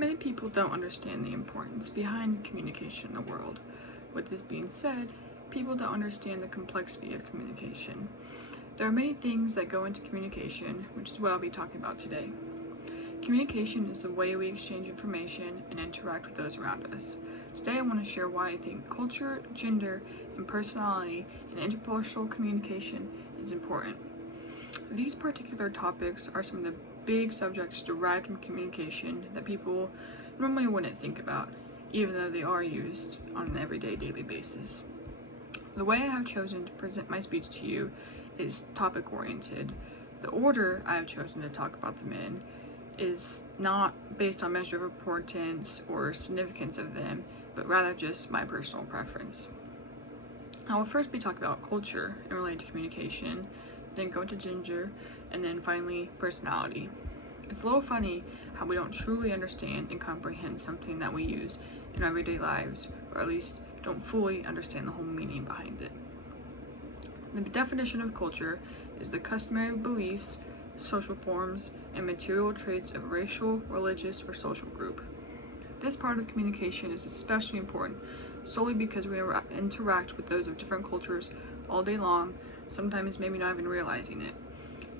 Many people don't understand the importance behind communication in the world. With this being said, people don't understand the complexity of communication. There are many things that go into communication, which is what I'll be talking about today. Communication is the way we exchange information and interact with those around us. Today I want to share why I think culture, gender, and personality and interpersonal communication is important. These particular topics are some of the big subjects derived from communication that people normally wouldn't think about, even though they are used on an everyday, daily basis. The way I have chosen to present my speech to you is topic-oriented. The order I have chosen to talk about them in is not based on measure of importance or significance of them, but rather just my personal preference. I will first be talking about culture and related to communication, then go to gender, and then finally personality. It's a little funny how we don't truly understand and comprehend something that we use in our everyday lives, or at least don't fully understand the whole meaning behind it. The definition of culture is the customary beliefs, social forms, and material traits of a racial, religious, or social group. This part of communication is especially important solely because we interact with those of different cultures all day long, sometimes maybe not even realizing it.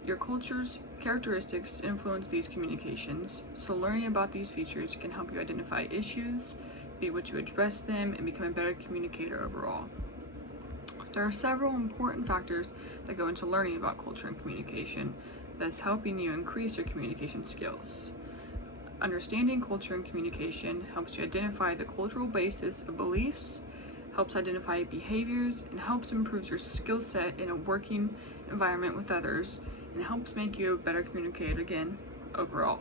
Your culture's characteristics influence these communications, so learning about these features can help you identify issues, be able to address them, and become a better communicator overall. There are several important factors that go into learning about culture and communication that's helping you increase your communication skills. Understanding culture and communication helps you identify the cultural basis of beliefs, helps identify behaviors, and helps improve your skill set in a working environment with others, and helps make you a better communicator again, overall.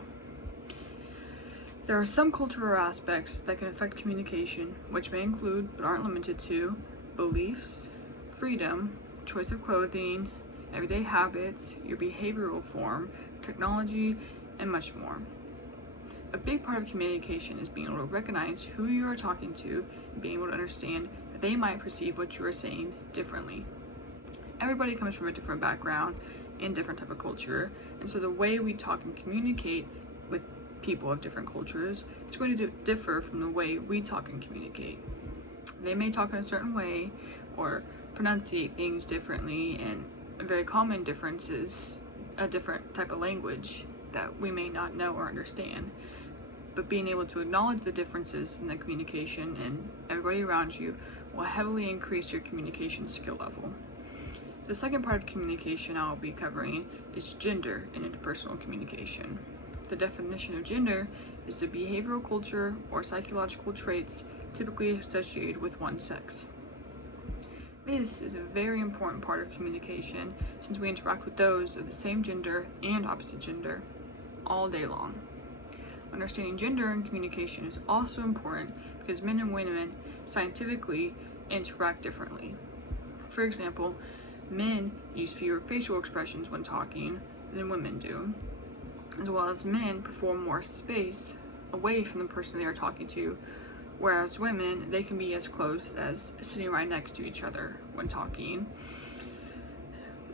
There are some cultural aspects that can affect communication, which may include, but aren't limited to, beliefs, freedom, choice of clothing, everyday habits, your behavioral form, technology, and much more. A big part of communication is being able to recognize who you are talking to and being able to understand that they might perceive what you are saying differently. Everybody comes from a different background and different type of culture, and so the way we talk and communicate with people of different cultures is going to differ from the way we talk and communicate. They may talk in a certain way or pronunciate things differently, and a very common difference is a different type of language that we may not know or understand. But being able to acknowledge the differences in the communication and everybody around you will heavily increase your communication skill level. The second part of communication I'll be covering is gender and interpersonal communication. The definition of gender is the behavioral culture or psychological traits typically associated with one sex. This is a very important part of communication since we interact with those of the same gender and opposite gender all day long. Understanding gender in communication is also important because men and women scientifically interact differently. For example, men use fewer facial expressions when talking than women do, as well as men perform more space away from the person they are talking to, whereas women, they can be as close as sitting right next to each other when talking.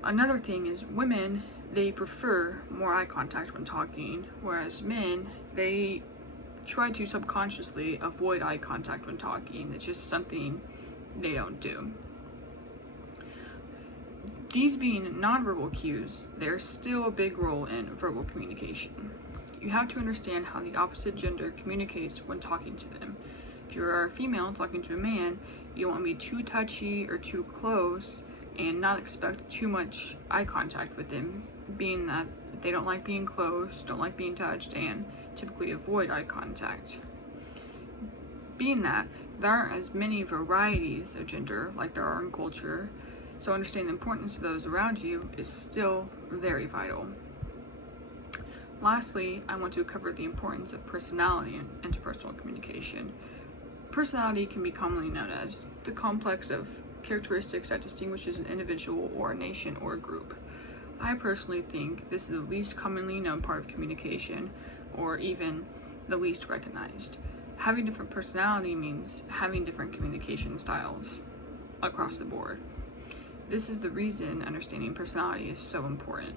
Another thing is women, they prefer more eye contact when talking, whereas men, they try to subconsciously avoid eye contact when talking. It's just something they don't do. These being nonverbal cues, there's still a big role in verbal communication. You have to understand how the opposite gender communicates when talking to them. If you're a female talking to a man, you won't be too touchy or too close and not expect too much eye contact with them, being that they don't like being close, don't like being touched, and typically avoid eye contact. Being that there aren't as many varieties of gender like there are in culture, so understanding the importance of those around you is still very vital. Lastly, I want to cover the importance of personality in interpersonal communication. Personality can be commonly known as the complex of characteristics that distinguishes an individual or a nation or a group. I personally think this is the least commonly known part of communication, or even the least recognized. Having different personality means having different communication styles across the board. This is the reason understanding personality is so important.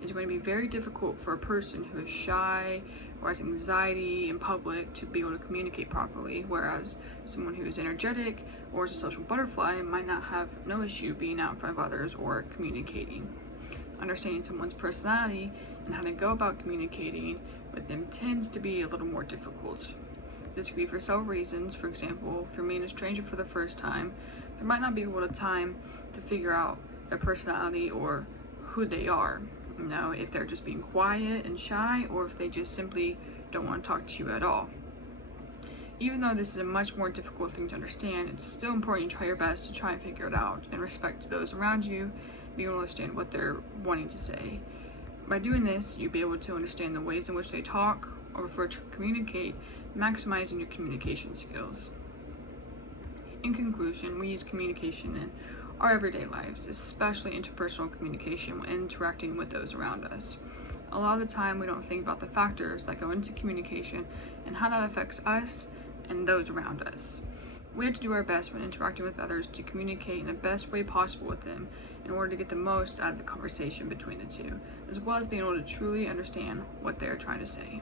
It's going to be very difficult for a person who is shy or has anxiety in public to be able to communicate properly, whereas someone who is energetic or is a social butterfly might not have no issue being out in front of others or communicating. Understanding someone's personality and how to go about communicating with them tends to be a little more difficult. This could be for several reasons. For example, if you're meeting a stranger for the first time, there might not be able to time to figure out their personality or who they are. If they're just being quiet and shy, or if they just simply don't want to talk to you at all. Even though this is a much more difficult thing to understand, it's still important to try your best to try and figure it out in respect to those around you, be able to understand what they're wanting to say. By doing this, you'll be able to understand the ways in which they talk or prefer to communicate, maximizing your communication skills. In conclusion, we use communication in our everyday lives, especially interpersonal communication when interacting with those around us. A lot of the time, we don't think about the factors that go into communication and how that affects us and those around us. We have to do our best when interacting with others to communicate in the best way possible with them in order to get the most out of the conversation between the two, as well as being able to truly understand what they're trying to say.